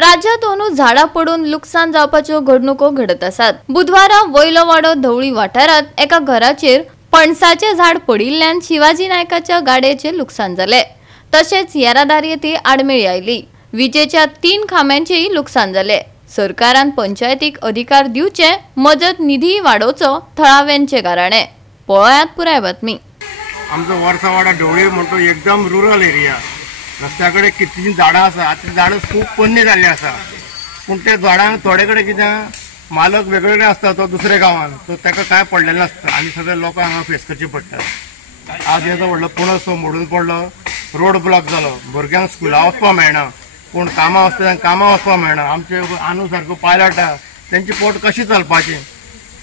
राज्यांतून झाडां पडून लुकसाण जावपाच्यो घडणुको घडत आसात। बुधवारा वयलो वाडो धवळी वाठारात एका घराचेर पणसाचे झाड पडिल्ल्यान शिवाजी नायकाच्या गाडयेचे लुकसाण जाले। तशेंच येरादारीयेत आडमेळी आयली। विजेच्या 3 खांब्यांचेय लुकसाण जाले। सरकारान पंचायतीक अधिकार दिवचे, मजत निधी वाडोवचो, थळाव्यांचे गाराणे। पळयात पुराय बातमी। आमचो वर्सा वाडा ढवळी म्हणतो एकदम रुरल एरिया। रस्त्याकडे कितलीं झाडां आसा, आतां झाडां खूब पोन्नी जाल्ली आसा, पूण ते झाडांक थोडे कडेन कितें मालक वेगवेगळे आसता, तो दुसरे गांवांत, तो ताका कांय पडलेलें नासता आनी सगळे लोकांक हांगा फेस करचे पडटा। आज येदो व्हडलो पणस मोडून पडलो, रोड ब्लॉक जालो, भुरग्यांक स्कुलां वचपाक मेळना, पूण कामां वचता तांकां कामां वचपाक मेळना। आमचे आनू सारको पायलट आहा, तेंची पोट कशें चलपाचें,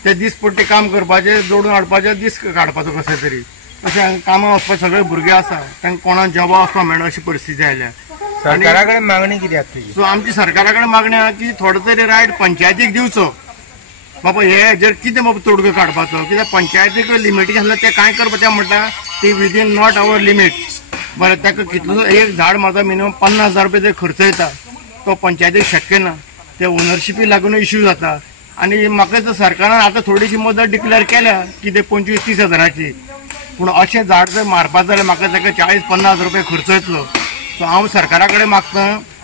ते दिसपट्टी काम करपाचें, जोडून हाडपाचें, दीस काडपाचो कशें तरी। अशें कामां वचपाक सगळे भुरगे आसा, तांकां कोणाक जॉबा वचपाक मेळना अशी परिस्थिती आयल्या। सरकारा कडेन मागणी कितें आसा तुजी? सो आमची सरकारा कडेन मागणी आहा की थोडो तरी रायट पंचायतीक दिवचो। बाबा हे जर कितें बाबा तोडगो काडपाचो, कित्याक पंचायतीक लिमिटेशन आसता ते कांय करपाचें म्हणटा ती विदीन नॉट आवर लिमीट। बरें, ताका कितलो एक झाड म्हाजो मिनिमम 50,000 रुपया जर खर्च येता, तो पंचायतीक शक्य ना। ते ओनरशिपी लागून इश्यू जाता। आनी म्हाका जर सरकारान आतां थोडीशी मदत डिक्लेअर केल्या की ते 25-30 हजाराची, पूण अशें झाड जर मारपाक जाल्यार म्हाका ताका 40-50 रुपया खर्च येतलो। सो हांव सरकारा कडेन मागता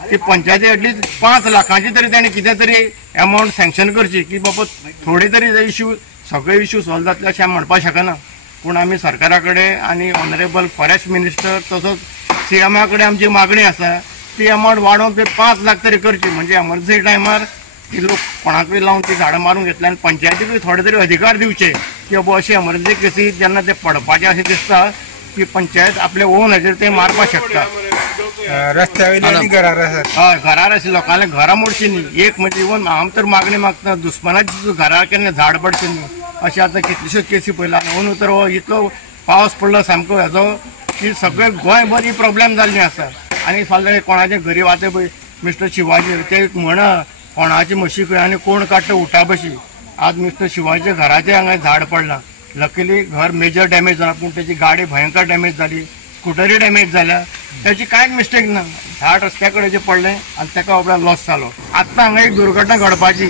की पंचायती एटलीस्ट 5 लाखांची तरी ताणें कितें तरी अमावंट सँक्शन करची, की बाबा थोडे तरी इश्यू सगळे इश्यू सॉल्व जातले अशें हांव म्हणपाक शकना। पूण आमी सरकारा कडेन आनी ऑनरेबल फॉरेस्ट मिनिस्टर तसोच CMA कडेन आमची मागणी आसा, ती अमावंट वाडोवन ते 5 लाख तरी करची, म्हणजे एमर्जन्सी टायमार की लोक कोणाकूय लावन ती झाडां मारून घेतल्या आनी पंचायतीकूय थोडे तरी अधिकार दिवचे की बाबा अशी एमर्जन्सी केसी जेन्ना ते पडपाचें अशें दिसता की पंचायत आपले ओन हेजेर ते मारपाक शकता। रस्त्यावयली घरार आसात, हय घरार अशी लोकांले घरां मोडची न्ही। एक म्हणजे इवन हांव तर मागणी मागता दुस्मानाची घरार केन्ना झाड पडचें न्ही। अशें आतां कितल्योश्योच केसी पयला, अंदूं तर हो इतलो पावस पडलो सामको हेजो की सगळे गोंयभर ही प्रॉब्लेम जाल्ली आसा। आनी फाल्यां कोणाचे घरी वाते पळय मिस्टर शिवाजी, ते म्हणा कोणाची म्हशी खंय आनी कोण काडटा उठा बशी। आज मिस्टर शिवाजी घराचे हांगा झाड पडलां। लकीली घर मेजर डॅमेज जाला, पूण त्याची गाडी भयंकर डॅमेज जाली, स्कुटरी डॅमेज जाल्या, त्याची कांयच मिस्टेक ना। झाड रस्त्या कडेन जे पडलें आनी ताका बाबड्याक लॉस जालो। आतां हांगा एक दुर्घटना घडपाची,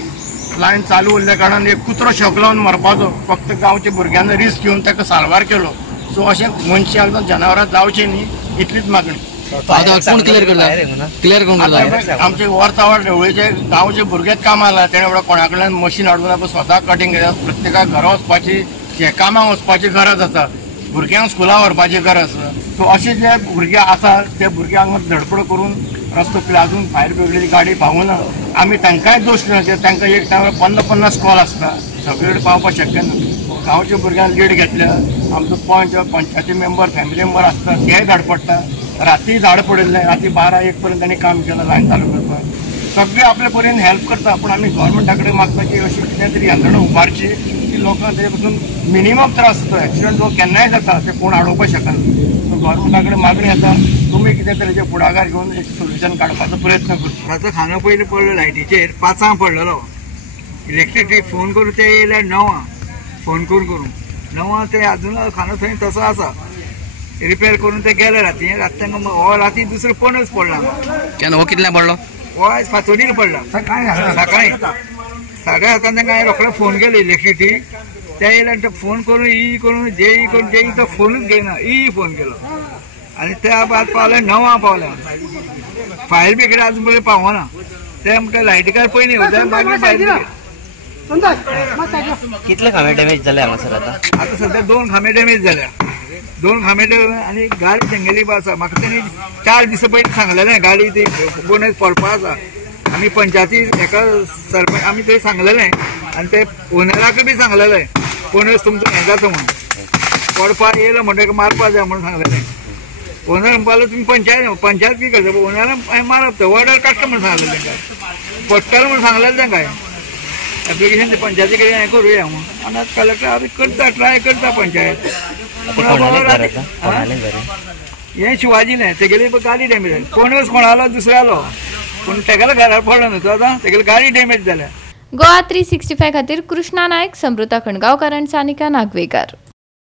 लायन चालू उरल्या कारणान एक कुत्रो शॉक लावन मरपाचो, फक्त गांवच्या भुरग्यांनी रिस्क घेवन ताका साल्वार केलो। सो अशें मनशाक जावं जनावरां जावचें न्ही, इतलीच मागणी। आमचे वर्सावाड ढवळीचे गांवचे भुरगेच काम आला, तेणे बाबा कोणा कडल्यान मशीन हाडून स्वता कटींग केल्या। प्रत्येकाक घरा वचपाची, हे कामाक वचपाची गरज आसा, भुरग्यांक स्कुलां व्हरपाची गरज आसा। सो अशे जे भुरगे आसा ते भुरग्यांक धडपड करून रस्तो अजून फायर ब्रिगेडची गाडी पावूना। आमी तांकांय दोश दिना, तांकां एक टायमार 50-50 कॉल आसता, सगळे कडेन पावपाक शक्य ना। गांवच्या भुरग्यांक लीड घेतल्या, आमचो पंचायती मेंबर फॅमिली मेंबर आसता तेय धाडपडटा। राती झाड पडिल्लें, राती 12-1 पर्यंत तांणी काम केलं लायन चालू करपाक। सगळे आपले पर्यंत हेल्प करता, पूण आमी गव्हर्मेंटा कडेन मागता की अशी कितें तरी यंत्रणा उबारची की लोकांक तेजे पासून मिनिमम त्रास जाता। एक्सिडंट जो केन्नाय जाता ते कोण आडोवपाक शकना। सो गव्हर्मेंटा कडेन मागणी आसा, तुमी कितें तरी फुडाकार घेवन एक सोल्युशन काडपाचो प्रयत्न करचो। ताचो खानो पयलीं पडलो लायटीचेर 5 पडलेलो, इलेक्ट्रिसिटी फोन करून ते येयल्यार 9 फोन करून 9 ते अजून खानो थंय तसो आसा। रिपेर करून ते गेले राती हो राती दुसरो पणस पडला। केन्ना हो कितल्या पडलो? हो आयज फातोडीर पडला सकाळी 7:30 तांकां हांवें रोखडो फोन केलो इलेक्ट्रिसिटी, ते येयल्यार फोन करून जे तो फोनूच घेयना, फोन केलो आनी त्या बाद पावले 9 पावले। फायर ब्रिगेड अजून पयलीं पावना, ते म्हणटा लायटीकार पयलीं येवं मागीर फायर ब्रिगेड। कितले खांबे डॅमेज जाले हांगासर? आतां सध्या 2 खांबे डॅमेज जाल्या, 2 खांबे आनी गाडी तेंगेली आसा। म्हाका तेणी 4 दीस पयलीं सांगलेलें गाडी ती बोनस पडपा आसा। आमी पंचायती हेका सरपंच आमी थंय सांगलेलें आनी ते ओनराक बी सांगलेलें बोनस तुमचो हें जाता म्हणून, पडपा येयलो म्हणटकीर मारपा जाय म्हणून सांगलेलें। ओनर म्हणपालो तुमी पंचायत कितें करता, ओनरान मारप तो ऑर्डर काडटा म्हणून सांगलेलें तांकां, पडटलो म्हणून सांगलेलें तांकां। एप्लिकेशन ते पंचायती कडेन हें करुया म्हणून आनी कलेक्टर आमी करता, ट्राय करता पंचायत। हे शिवाजी न्हय, तेगेली गाडी डॅमेज जाली, पणस कोणालो दुसऱ्यालो, पूण तेगेलो घरार पडलो न्हू तो, आतां तेगेली गाडी डॅमेज जाल्या। गोवा 365 खातीर कृष्णा नायक, समृता खणगांवकार आनी सानिका नागवेकर।